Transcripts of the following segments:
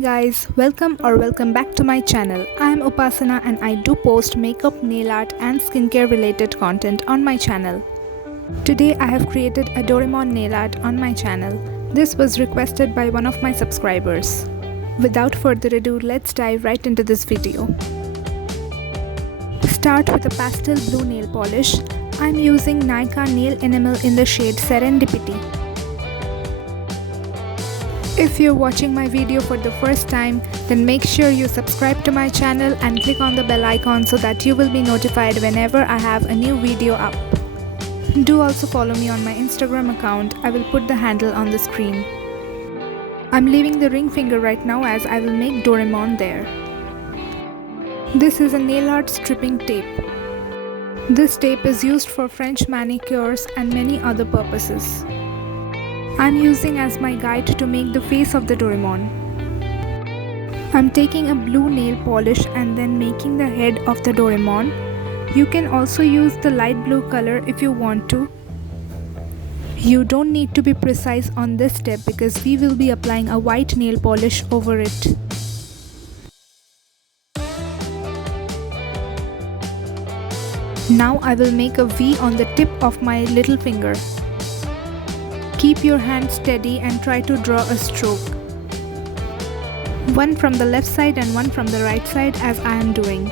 guys, welcome back to my channel. I am Upasana and I do post makeup, nail art and skincare related content on my channel. Today I have created a Doraemon nail art on my channel. This was requested by one of my subscribers. Without further ado, let's dive right into this video. Start with a pastel blue nail polish. I am using Nykaa nail enamel in the shade Serenity. If you're watching my video for the first time, then make sure you subscribe to my channel and click on the bell icon so that you will be notified whenever I have a new video up. Do also follow me on my Instagram account. I will put the handle on the screen. I'm leaving the ring finger right now as I will make Doraemon there. This is a nail art stripping tape. This tape is used for French manicures and many other purposes. I'm using as my guide to make the face of the Doraemon. I'm taking a blue nail polish and then making the head of the Doraemon. You can also use the light blue color if you want to. You don't need to be precise on this step because we will be applying a white nail polish over it. Now I will make a V on the tip of my little finger. Keep your hand steady and try to draw a stroke. One from the left side and one from the right side as I am doing.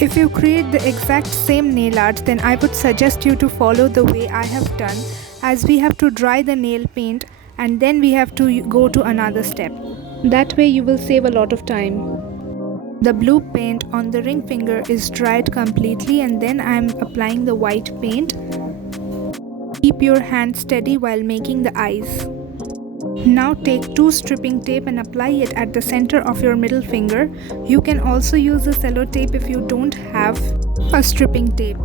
If you create the exact same nail art, then I would suggest you to follow the way I have done, as we have to dry the nail paint and then we have to go to another step. That way you will save a lot of time. The blue paint on the ring finger is dried completely and then I am applying the white paint. Keep your hand steady while making the eyes. Now take two stripping tape and apply it at the center of your middle finger. You can also use a cello tape if you don't have a stripping tape.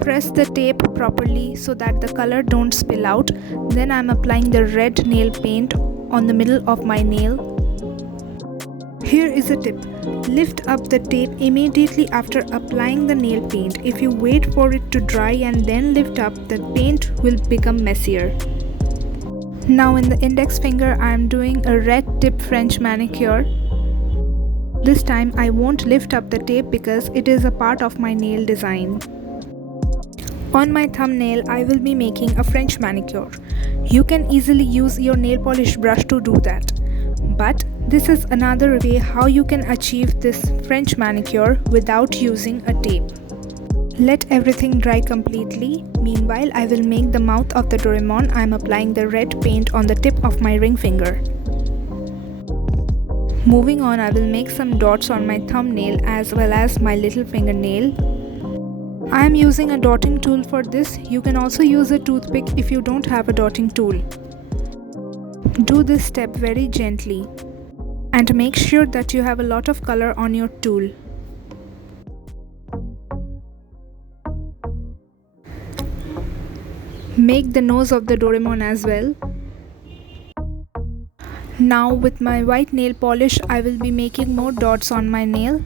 Press the tape properly so that the color don't spill out. Then I'm applying the red nail paint on the middle of my nail. Here is a tip. Lift up the tape immediately after applying the nail paint. If you wait for it to dry and then lift up, the paint will become messier. Now in the index finger I am doing a red tip French manicure. This time I won't lift up the tape because it is a part of my nail design. On my thumbnail I will be making a French manicure. You can easily use your nail polish brush to do that. But this is another way how you can achieve this French manicure without using a tape. Let everything dry completely. Meanwhile, I will make the mouth of the Doraemon. I am applying the red paint on the tip of my ring finger. Moving on, I will make some dots on my thumbnail as well as my little fingernail. I am using a dotting tool for this. You can also use a toothpick if you don't have a dotting tool. Do this step very gently and make sure that you have a lot of color on your tool. Make the nose of the Doraemon as well. Now with my white nail polish I will be making more dots on my nail.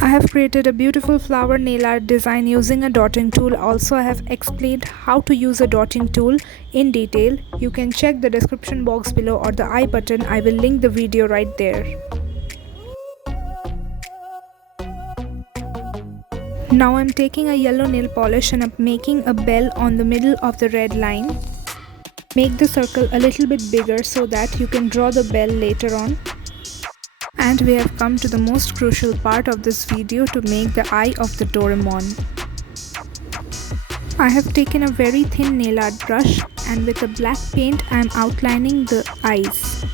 I have created a beautiful flower nail art design using a dotting tool. Also I have explained how to use a dotting tool in detail. You can check the description box below or the I button. I will link the video right there. Now I'm taking a yellow nail polish and I'm making a bell on the middle of the red line. Make the circle a little bit bigger so that you can draw the bell later on. And we have come to the most crucial part of this video to make the eye of the Doraemon. I have taken a very thin nail art brush and with a black paint I am outlining the eyes.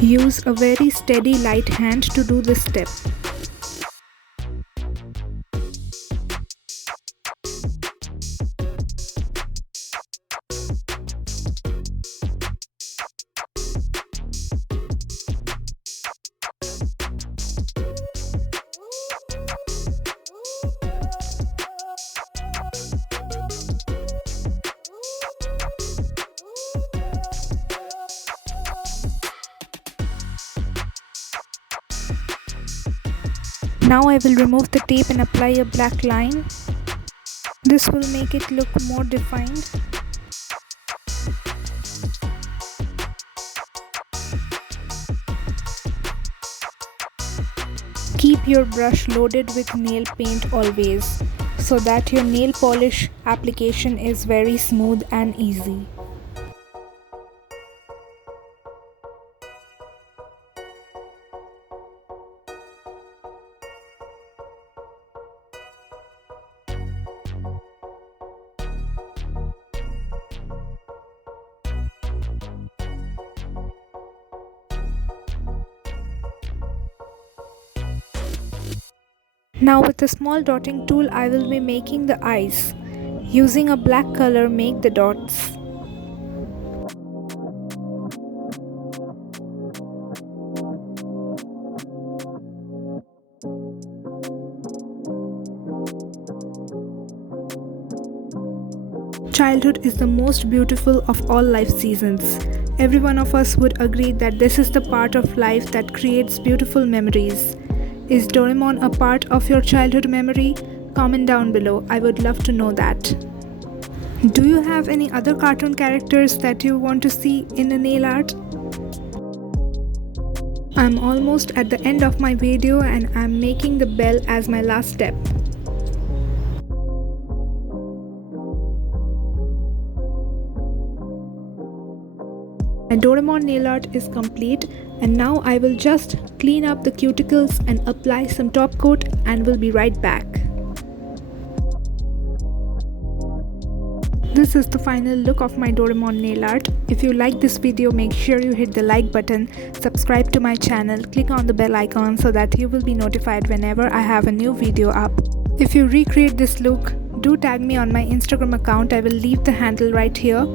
Use a very steady light hand to do this step. Now I will remove the tape and apply a black line. This will make it look more defined. Keep your brush loaded with nail paint always, so that your nail polish application is very smooth and easy. Now with a small dotting tool I will be making the eyes. Using a black color, make the dots. Childhood is the most beautiful of all life seasons. Every one of us would agree that this is the part of life that creates beautiful memories. Is Doraemon a part of your childhood memory? Comment down below, I would love to know that. Do you have any other cartoon characters that you want to see in a nail art? I'm almost at the end of my video and I'm making the bell as my last step. My Doraemon nail art is complete, and now I will just clean up the cuticles and apply some top coat and will be right back. This is the final look of my Doraemon nail art. If you like this video, make sure you hit the like button, subscribe to my channel, click on the bell icon so that you will be notified whenever I have a new video up. If you recreate this look, do tag me on my Instagram account. I will leave the handle right here.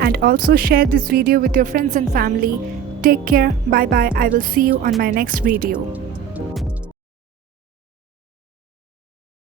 And also share this video with your friends and family. Take care, bye bye, I will see you on my next video.